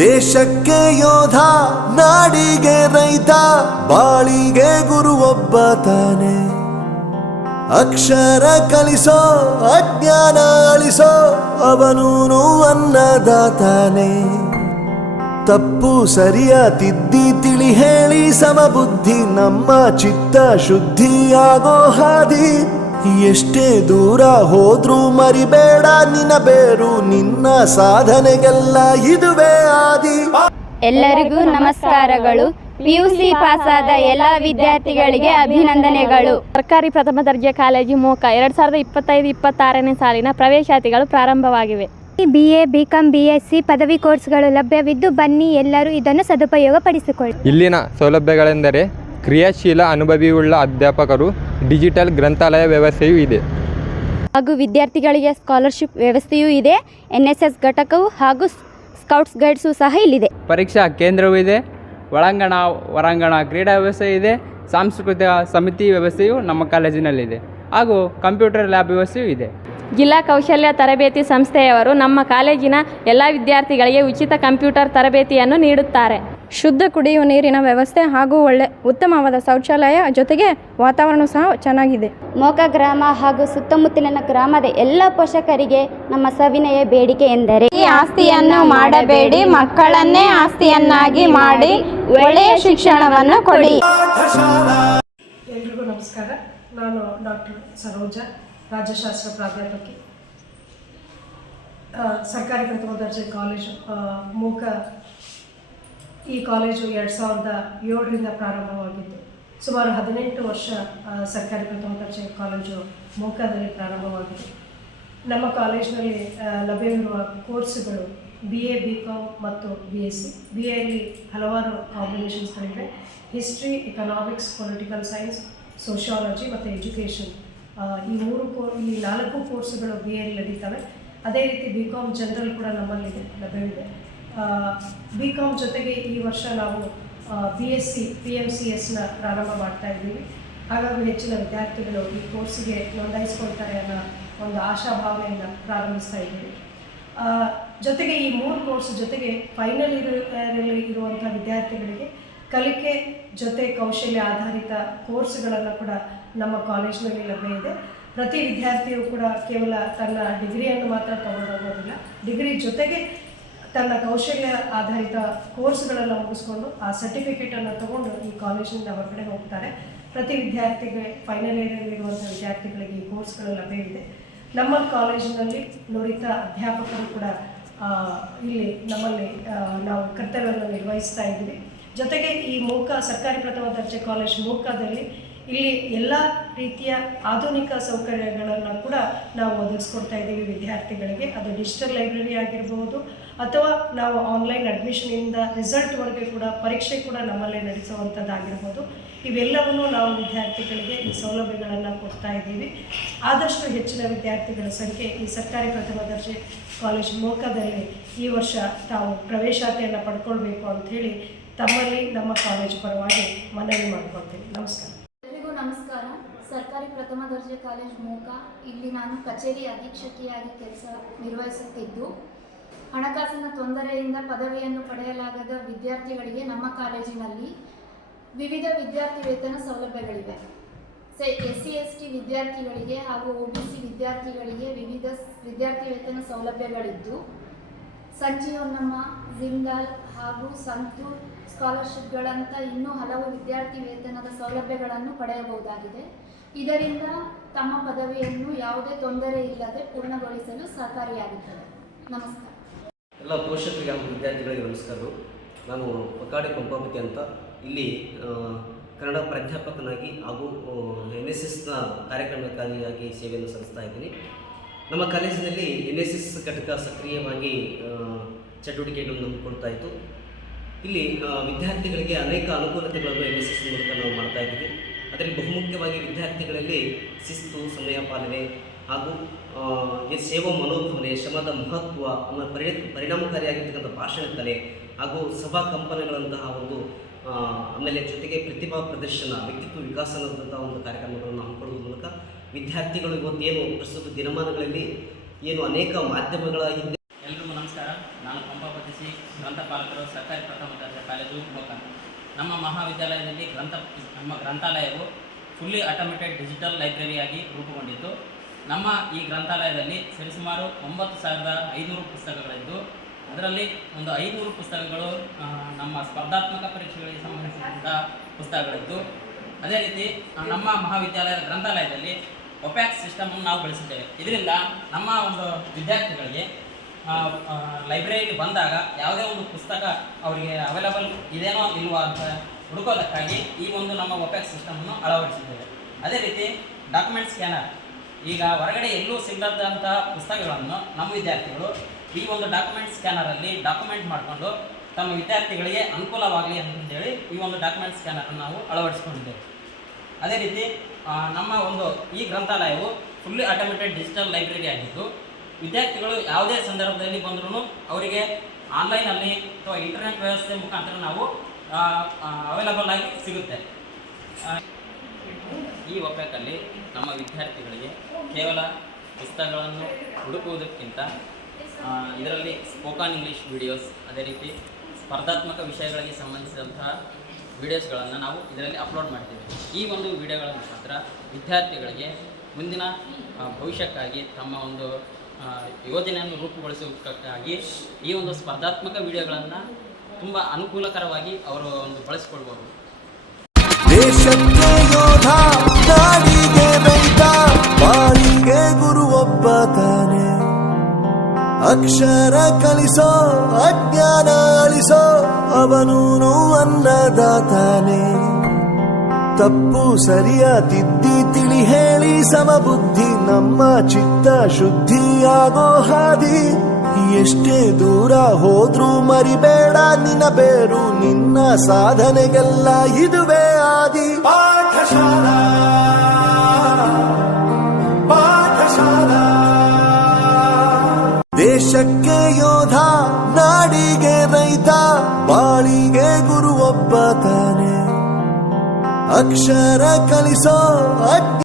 ದೇಶಕ್ಕೆ ಯೋಧ, ನಾಡಿಗೆ ರೈತ, ಬಾಳಿಗೆ ಗುರು ಒಬ್ಬ ತಾನೆ. ಅಕ್ಷರ ಕಲಿಸೋ, ಅಜ್ಞಾನ ಅಳಿಸೋ, ಅವನೂನು ಅನ್ನದಾತಾನೆ. ತಪ್ಪು ಸರಿಯ ತಿದ್ದಿ ತಿಳಿ ಹೇಳಿ ಸಮಬುದ್ಧಿ ನಮ್ಮ ಚಿತ್ತ ಶುದ್ಧಿಯಾಗೋ ಹಾದಿ. ಎಷ್ಟೇ ದೂರ ಹೋದ್ರೂ ಮರಿಬೇಡ ನಿನ್ನ ಬೇರು, ನಿನ್ನ ಸಾಧನೆಗೆಲ್ಲ ಇದುವೇ ಆದಿ. ಎಲ್ಲರಿಗೂ ನಮಸ್ಕಾರಗಳು. ಪಿಯುಸಿ ಪಾಸಾದ ಎಲ್ಲ ವಿದ್ಯಾರ್ಥಿಗಳಿಗೆ ಅಭಿನಂದನೆಗಳು. ಸರ್ಕಾರಿ ಪ್ರಥಮ ದರ್ಜೆ ಕಾಲೇಜು ಮೋಕ 2025-26ನೇ ಸಾಲಿನ ಪ್ರವೇಶಾತಿಗಳು ಪ್ರಾರಂಭವಾಗಿವೆ. BA, BCom, BSc ಪದವಿ ಕೋರ್ಸ್ಗಳು ಲಭ್ಯವಿದ್ದು ಬನ್ನಿ ಎಲ್ಲರೂ ಇದನ್ನು ಸದುಪಯೋಗ ಪಡಿಸಿಕೊಳ್ಳಿ. ಇಲ್ಲಿನ ಸೌಲಭ್ಯಗಳೆಂದರೆ ಕ್ರಿಯಾಶೀಲ ಅನುಭವಿಯುಳ್ಳ ಅಧ್ಯಾಪಕರು, ಡಿಜಿಟಲ್ ಗ್ರಂಥಾಲಯ ವ್ಯವಸ್ಥೆಯೂ ಇದೆ ಹಾಗೂ ವಿದ್ಯಾರ್ಥಿಗಳಿಗೆ ಸ್ಕಾಲರ್ಶಿಪ್ ವ್ಯವಸ್ಥೆಯೂ ಇದೆ. NSS ಘಟಕವು ಹಾಗೂ ಸ್ಕೌಟ್ಸ್ ಗೈಡ್ಸು ಸಹ ಇಲ್ಲಿದೆ. ಪರೀಕ್ಷಾ ಕೇಂದ್ರವೂ ಇದೆ. ಒಳಾಂಗಣ ಹೊರಾಂಗಣ ಕ್ರೀಡಾ ವ್ಯವಸ್ಥೆ ಇದೆ. ಸಾಂಸ್ಕೃತಿಕ ಸಮಿತಿ ವ್ಯವಸ್ಥೆಯು ನಮ್ಮ ಕಾಲೇಜಿನಲ್ಲಿದೆ ಹಾಗೂ ಕಂಪ್ಯೂಟರ್ ಲ್ಯಾಬ್ ವ್ಯವಸ್ಥೆಯೂ ಇದೆ. ಜಿಲ್ಲಾ ಕೌಶಲ್ಯ ತರಬೇತಿ ಸಂಸ್ಥೆಯವರು ನಮ್ಮ ಕಾಲೇಜಿನ ಎಲ್ಲ ವಿದ್ಯಾರ್ಥಿಗಳಿಗೆ ಉಚಿತ ಕಂಪ್ಯೂಟರ್ ತರಬೇತಿಯನ್ನು ನೀಡುತ್ತಾರೆ. ಶುದ್ಧ ಕುಡಿಯುವ ನೀರಿನ ವ್ಯವಸ್ಥೆ ಹಾಗೂ ಉತ್ತಮವಾದ ಶೌಚಾಲಯ ಜೊತೆಗೆ ವಾತಾವರಣ ಸಹ ಚೆನ್ನಾಗಿದೆ. ಮೋಕ ಗ್ರಾಮ ಹಾಗೂ ಸುತ್ತಮುತ್ತಲಿನ ಗ್ರಾಮದ ಎಲ್ಲ ಪೋಷಕರಿಗೆ ನಮ್ಮ ಸವಿನಯ ಬೇಡಿಕೆ ಎಂದರೆ ಈ ಆಸ್ತಿಯನ್ನು ಮಾಡಬೇಡಿ, ಮಕ್ಕಳನ್ನೇ ಆಸ್ತಿಯನ್ನಾಗಿ ಮಾಡಿ ಒಳ್ಳೆಯ ಶಿಕ್ಷಣವನ್ನು ಕೊಡಿ. ಎಲ್ರಿಗೂ ನಮಸ್ಕಾರ. ನಾನು ಡಾಕ್ಟರ್ ಸರೋಜಾ, ರಾಜ್ಯಶಾಸ್ತ್ರ ಪ್ರಾಧ್ಯಾಪಕಿ, ಸರ್ಕಾರಿ ಪ್ರಥಮ ದರ್ಜೆ ಕಾಲೇಜು ಮೂಕ. ಈ ಕಾಲೇಜು 2007ರಿಂದ ಪ್ರಾರಂಭವಾಗಿದ್ದು ಸುಮಾರು 18 ವರ್ಷ ಸರ್ಕಾರಿ ಪ್ರಥಮ ದರ್ಜೆ ಕಾಲೇಜು ಮೂಕದಲ್ಲಿ ಪ್ರಾರಂಭವಾಗಿದೆ. ನಮ್ಮ ಕಾಲೇಜಿನಲ್ಲಿ ಲಭ್ಯವಿರುವ ಕೋರ್ಸುಗಳು BA, BCom ಮತ್ತು BSc. BAಯಲ್ಲಿ ಹಲವಾರು ಕಾಂಬಿನೇಷನ್ಸ್ಗಳಿವೆ. History, economics, political science, sociology ಮತ್ತು ಎಜುಕೇಷನ್, ಈ 4 ಕೋರ್ಸುಗಳು BAಯಲ್ಲಿ ನಡೀತವೆ. ಅದೇ ರೀತಿ BCom ಜನರಲ್ ಕೂಡ ನಮ್ಮಲ್ಲಿ ಲಭ್ಯವಿದೆ. BCom ಜೊತೆಗೆ ಈ ವರ್ಷ ನಾವು BSc PMCSನ ಪ್ರಾರಂಭ ಮಾಡ್ತಾ ಇದ್ದೀವಿ. ಹಾಗಾಗಿ ಹೆಚ್ಚಿನ ವಿದ್ಯಾರ್ಥಿಗಳು ಈ ಕೋರ್ಸಿಗೆ ನೋಂದಾಯಿಸ್ಕೊಳ್ತಾರೆ ಅನ್ನೋ ಒಂದು ಆಶಾಭಾವನೆಯಿಂದ ಪ್ರಾರಂಭಿಸ್ತಾ ಇದ್ದೀವಿ. ಜೊತೆಗೆ ಈ 3 ಕೋರ್ಸ್ ಜೊತೆಗೆ ಫೈನಲ್ ಇರುವಂಥ ವಿದ್ಯಾರ್ಥಿಗಳಿಗೆ ಕಲಿಕೆ ಜೊತೆ ಕೌಶಲ್ಯ ಆಧಾರಿತ ಕೋರ್ಸ್ಗಳನ್ನು ಕೂಡ ನಮ್ಮ ಕಾಲೇಜಿನಲ್ಲಿ ಲಭ್ಯ ಇದೆ. ಪ್ರತಿ ವಿದ್ಯಾರ್ಥಿಯು ಕೂಡ ಕೇವಲ ತನ್ನ ಡಿಗ್ರಿಯನ್ನು ಮಾತ್ರ ತಗೊಂಡೋಗೋದಿಲ್ಲ, ಡಿಗ್ರಿ ಜೊತೆಗೆ ತನ್ನ ಕೌಶಲ್ಯ ಆಧಾರಿತ ಕೋರ್ಸ್ಗಳನ್ನು ಮುಗಿಸ್ಕೊಂಡು ಆ ಸರ್ಟಿಫಿಕೇಟನ್ನು ತಗೊಂಡು ಈ ಕಾಲೇಜಿನಿಂದ ಹೊರಗಡೆ ಹೋಗ್ತಾರೆ. ಪ್ರತಿ ವಿದ್ಯಾರ್ಥಿಗೆ ಫೈನಲ್ ಇಯರಲ್ಲಿರುವಂಥ ವಿದ್ಯಾರ್ಥಿಗಳಿಗೆ ಈ ಕೋರ್ಸ್ಗಳು ಲಭ್ಯವಿದೆ. ನಮ್ಮ ಕಾಲೇಜಿನಲ್ಲಿ ನುರಿತ ಅಧ್ಯಾಪಕರು ಕೂಡ ಇಲ್ಲಿ ನಮ್ಮಲ್ಲಿ ನಾವು ಕರ್ತವ್ಯವನ್ನು ನಿರ್ವಹಿಸ್ತಾ ಇದ್ದೀವಿ. ಜೊತೆಗೆ ಈ ಮೂಕ ಸರ್ಕಾರಿ ಪ್ರಥಮ ದರ್ಜೆ ಕಾಲೇಜ್ ಮೂಕದಲ್ಲಿ ಇಲ್ಲಿ ಎಲ್ಲ ರೀತಿಯ ಆಧುನಿಕ ಸೌಕರ್ಯಗಳನ್ನು ಕೂಡ ನಾವು ಒದಗಿಸ್ಕೊಡ್ತಾ ಇದ್ದೀವಿ ವಿದ್ಯಾರ್ಥಿಗಳಿಗೆ. ಅದು ಡಿಜಿಟಲ್ ಲೈಬ್ರರಿ ಆಗಿರ್ಬೋದು ಅಥವಾ ನಾವು ಆನ್ಲೈನ್ ಅಡ್ಮಿಷನಿಂದ ರಿಸಲ್ಟ್ವರೆಗೆ ಕೂಡ ಪರೀಕ್ಷೆ ಕೂಡ ನಮ್ಮಲ್ಲೇ ನಡೆಸುವಂಥದ್ದಾಗಿರ್ಬೋದು. ಇವೆಲ್ಲವನ್ನೂ ನಾವು ವಿದ್ಯಾರ್ಥಿಗಳಿಗೆ ಈ ಸೌಲಭ್ಯಗಳನ್ನು ಕೊಡ್ತಾ ಇದ್ದೀವಿ. ಆದಷ್ಟು ಹೆಚ್ಚಿನ ವಿದ್ಯಾರ್ಥಿಗಳ ಸಂಖ್ಯೆ ಈ ಸರ್ಕಾರಿ ಪ್ರಥಮ ದರ್ಜೆ ಕಾಲೇಜ್ ಮೋಕದಲ್ಲಿ ಈ ವರ್ಷ ತಾವು ಪ್ರವೇಶಾತಿಯನ್ನು ಪಡ್ಕೊಳ್ಬೇಕು ಅಂಥೇಳಿ ತಮ್ಮಲ್ಲಿ ನಮ್ಮ ಕಾಲೇಜು ಪರವಾಗಿ ಮನವಿ ಮಾಡ್ಕೊಳ್ತೀನಿ. ನಮಸ್ಕಾರ. ಎಲ್ಲರಿಗೂ ನಮಸ್ಕಾರ. ಸರ್ಕಾರಿ ಪ್ರಥಮ ದರ್ಜೆ ಕಾಲೇಜ್ ಮೋಕ, ಇಲ್ಲಿ ನಾನು ಕಚೇರಿ ಅಧೀಕ್ಷಕಿಯಾಗಿ ಕೆಲಸ ನಿರ್ವಹಿಸುತ್ತಿದ್ದು, ಹಣಕಾಸಿನ ತೊಂದರೆಯಿಂದ ಪದವಿಯನ್ನು ಪಡೆಯಲಾಗದ ವಿದ್ಯಾರ್ಥಿಗಳಿಗೆ ನಮ್ಮ ಕಾಲೇಜಿನಲ್ಲಿ ವಿವಿಧ ವಿದ್ಯಾರ್ಥಿ ವೇತನ ಸೌಲಭ್ಯಗಳಿವೆ. SC ST ವಿದ್ಯಾರ್ಥಿಗಳಿಗೆ ಹಾಗೂ OBC ವಿದ್ಯಾರ್ಥಿಗಳಿಗೆ ವಿವಿಧ ವಿದ್ಯಾರ್ಥಿ ವೇತನ ಸೌಲಭ್ಯಗಳಿದ್ದು, ಸಂಜೀವನಮ್ಮ, ಜಿಂದಾಲ್ ಹಾಗೂ ಸಂತೂರ್ ಸ್ಕಾಲರ್ಶಿಪ್ಗಳಂಥ ಇನ್ನೂ ಹಲವು ವಿದ್ಯಾರ್ಥಿ ವೇತನದ ಸೌಲಭ್ಯಗಳನ್ನು ಪಡೆಯಬಹುದಾಗಿದೆ. ಇದರಿಂದ ತಮ್ಮ ಪದವಿಯನ್ನು ಯಾವುದೇ ತೊಂದರೆ ಇಲ್ಲದೆ ಪೂರ್ಣಗೊಳಿಸಲು ಸಹಕಾರಿಯಾಗುತ್ತದೆ. ನಮಸ್ಕಾರ. ಎಲ್ಲ ಪೋಷಕರಿಗೆ ಹಾಗೂ ವಿದ್ಯಾರ್ಥಿಗಳಿಗೆ ನಮಸ್ಕಾರಗಳು. ನಾನು ಪಕಾಡಿ ಪಂಪಾಪತಿ ಅಂತ ಇಲ್ಲಿ ಕನ್ನಡ ಪ್ರಾಧ್ಯಾಪಕನಾಗಿ ಹಾಗೂ NSSನ ಕಾರ್ಯಕ್ರಮಕಾರಿಯಾಗಿ ಸೇವೆಯನ್ನು ಸಲ್ಲಿಸ್ತಾ ಇದ್ದೀನಿ. ನಮ್ಮ ಕಾಲೇಜಿನಲ್ಲಿ NSS ಘಟಕ ಸಕ್ರಿಯವಾಗಿ ಚಟುವಟಿಕೆಗಳನ್ನು ಕೊಡ್ತಾ ಇತ್ತು. ಇಲ್ಲಿ ವಿದ್ಯಾರ್ಥಿಗಳಿಗೆ ಅನೇಕ ಅನುಕೂಲತೆಗಳನ್ನು NSS ಮೂಲಕ ನಾವು ಮಾಡ್ತಾ ಇದ್ದೀವಿ. ಅದರಲ್ಲಿ ಬಹುಮುಖ್ಯವಾಗಿ ವಿದ್ಯಾರ್ಥಿಗಳಲ್ಲಿ ಶಿಸ್ತು, ಸಮಯ ಪಾಲನೆ ಹಾಗೂ ಸೇವಾ ಮನೋಭಾವನೆ, ಶ್ರಮದ ಮಹತ್ವ, ಪರಿಣಾಮಕಾರಿಯಾಗಿರ್ತಕ್ಕಂಥ ಭಾಷಣ ಕಲೆ ಹಾಗೂ ಸಭಾ ಕಂಪನಗಳಂತಹ ಒಂದು ಆಮೇಲೆ ಜೊತೆಗೆ ಪ್ರತಿಭಾ ಪ್ರದರ್ಶನ, ವ್ಯಕ್ತಿತ್ವ ವಿಕಾಸನದಂಥ ಒಂದು ಕಾರ್ಯಕ್ರಮಗಳನ್ನು ಹಮ್ಮಿಕೊಳ್ಳುವ ಮೂಲಕ ವಿದ್ಯಾರ್ಥಿಗಳು ಇವತ್ತೇನು ಪ್ರಸ್ತುತ ದಿನಮಾನಗಳಲ್ಲಿ ಏನು ಅನೇಕ ಮಾಧ್ಯಮಗಳ ಹಿಂದೆ. ಎಲ್ರಿಗೂ ನಮಸ್ಕಾರ. ನಾನು ಪಂಪಾಪತಿ ಸಿ ಗ್ರಂಥಪಾಲಕರು, ಸರ್ಕಾರಿ ಪ್ರಥಮ ದರ್ಜೆ ಕಾಲೇಜು ಮೂಕ. ನಮ್ಮ ಮಹಾವಿದ್ಯಾಲಯದಲ್ಲಿ ನಮ್ಮ ಗ್ರಂಥಾಲಯವು ಫುಲ್ಲಿ ಆಟೋಮೇಟೆಡ್ ಡಿಜಿಟಲ್ ಲೈಬ್ರರಿಯಾಗಿ ರೂಪುಗೊಂಡಿದ್ದು, ನಮ್ಮ ಈ ಗ್ರಂಥಾಲಯದಲ್ಲಿ ಸರಿಸುಮಾರು 9,500 ಪುಸ್ತಕಗಳಿದ್ದು, ಅದರಲ್ಲಿ ಒಂದು 500 ಪುಸ್ತಕಗಳು ನಮ್ಮ ಸ್ಪರ್ಧಾತ್ಮಕ ಪರೀಕ್ಷೆಗಳಿಗೆ ಸಂಬಂಧಿಸಿದಂಥ ಪುಸ್ತಕಗಳಿದ್ದು, ಅದೇ ರೀತಿ ನಮ್ಮ ಮಹಾವಿದ್ಯಾಲಯದ ಗ್ರಂಥಾಲಯದಲ್ಲಿ ಒಪ್ಯಾಕ್ ಸಿಸ್ಟಮನ್ನು ನಾವು ಬಳಸಿದ್ದೇವೆ. ಇದರಿಂದ ನಮ್ಮ ಒಂದು ವಿದ್ಯಾರ್ಥಿಗಳಿಗೆ ಲೈಬ್ರರಿಯಲ್ಲಿ ಬಂದಾಗ ಯಾವುದೇ ಒಂದು ಪುಸ್ತಕ ಅವರಿಗೆ ಅವೈಲಬಲ್ ಇದೇನೋ ಇಲ್ವಾ ಅಂತ ಹುಡುಕೋದಕ್ಕಾಗಿ ಈ ಒಂದು ನಮ್ಮ ಒಪ್ಯಾಕ್ ಸಿಸ್ಟಮನ್ನು ಅಳವಡಿಸಿದ್ದೇವೆ. ಅದೇ ರೀತಿ ಡಾಕ್ಯುಮೆಂಟ್ ಸ್ಕ್ಯಾನರ್, ಈಗ ಹೊರಗಡೆ ಎಲ್ಲೂ ಸಿಗದಂತಹ ಪುಸ್ತಕಗಳನ್ನು ನಮ್ಮ ವಿದ್ಯಾರ್ಥಿಗಳು ಈ ಒಂದು ಡಾಕ್ಯುಮೆಂಟ್ ಸ್ಕ್ಯಾನರಲ್ಲಿ ಡಾಕ್ಯುಮೆಂಟ್ ಮಾಡಿಕೊಂಡು ತಮ್ಮ ವಿದ್ಯಾರ್ಥಿಗಳಿಗೆ ಅನುಕೂಲವಾಗಲಿ ಅಂತಂದೇಳಿ ಈ ಒಂದು ಡಾಕ್ಯುಮೆಂಟ್ ಸ್ಕ್ಯಾನರನ್ನು ನಾವು ಅಳವಡಿಸಿಕೊಂಡಿದ್ದೇವೆ. ಅದೇ ರೀತಿ ನಮ್ಮ ಒಂದು ಈ ಗ್ರಂಥಾಲಯವು ಫುಲ್ಲಿ ಆಟೋಮೇಟೆಡ್ ಡಿಜಿಟಲ್ ಲೈಬ್ರರಿ ಆಗಿದ್ದು, ವಿದ್ಯಾರ್ಥಿಗಳು ಯಾವುದೇ ಸಂದರ್ಭದಲ್ಲಿ ಬಂದರೂ ಅವರಿಗೆ ಆನ್ಲೈನಲ್ಲಿ ಅಥವಾ ಇಂಟರ್ನೆಟ್ ವ್ಯವಸ್ಥೆ ಮುಖಾಂತರ ನಾವು ಅವೈಲಬಲ್ ಆಗಿ ಸಿಗುತ್ತೆ. ಈ ಒಪ್ಯಾಕಲ್ಲಿ ನಮ್ಮ ವಿದ್ಯಾರ್ಥಿಗಳಿಗೆ ಕೇವಲ ಪುಸ್ತಕಗಳನ್ನು ಹುಡುಕುವುದಕ್ಕಿಂತ ಇದರಲ್ಲಿ ಸ್ಪೋಕನ್ ಇಂಗ್ಲೀಷ್ ವಿಡಿಯೋಸ್, ಅದೇ ರೀತಿ ಸ್ಪರ್ಧಾತ್ಮಕ ವಿಷಯಗಳಿಗೆ ಸಂಬಂಧಿಸಿದಂತಹ ವಿಡಿಯೋಸ್ಗಳನ್ನು ನಾವು ಇದರಲ್ಲಿ ಅಪ್ಲೋಡ್ ಮಾಡ್ತೀವಿ. ಈ ಒಂದು ವಿಡಿಯೋಗಳ ಮುಖಾಂತರ ವಿದ್ಯಾರ್ಥಿಗಳಿಗೆ ಮುಂದಿನ ಭವಿಷ್ಯಕ್ಕಾಗಿ ತಮ್ಮ ಒಂದು ಯೋಜನೆಯನ್ನು ರೂಪುಗೊಳಿಸುವುದಕ್ಕಾಗಿ ಈ ಒಂದು ಸ್ಪರ್ಧಾತ್ಮಕ ವಿಡಿಯೋಗಳನ್ನು ತುಂಬ ಅನುಕೂಲಕರವಾಗಿ ಅವರು ಒಂದು ಬಳಸಿಕೊಳ್ಬೋದು. ದೇಶಕ್ಕೆ ಯೋಧ, ನಾಡಿಗೆ ರೈತ, ಬಾಳಿಗೆ ಗುರು ಒಬ್ಬ ತಾನೆ. ಅಕ್ಷರ ಕಲಿಸೋ, ಅಜ್ಞಾನ ಅಳಿಸೋ, ಅವನೂನು ಅನ್ನದಾತಾನೆ. ತಪ್ಪು ಸರಿಯ ತಿದ್ದಿ ತಿಳಿ ಹೇಳಿ ಸಮಬುದ್ಧಿ ನಮ್ಮ ಚಿತ್ತ ಶುದ್ಧಿಯಾಗೋ ಹಾದಿ. ಎಷ್ಟೇ ದೂರ ಹೋದ್ರೂ ಮರಿಬೇಡ ನಿನ್ನ ಬೇರು, ನಿನ್ನ ಸಾಧನೆಗೆಲ್ಲ ಇದುವೇ ಆದಿ. ಪಾಠಶಾಲಾ ಪಾಠಶಾಲಾ. ದೇಶಕ್ಕೆ ಯೋಧ, ನಾಡಿಗೆ ರೈತ, ಬಾಳಿಗೆ ಗುರು ಒಬ್ಬ ತಾನೆ. ಅಕ್ಷರ ಕಲಿಸೋ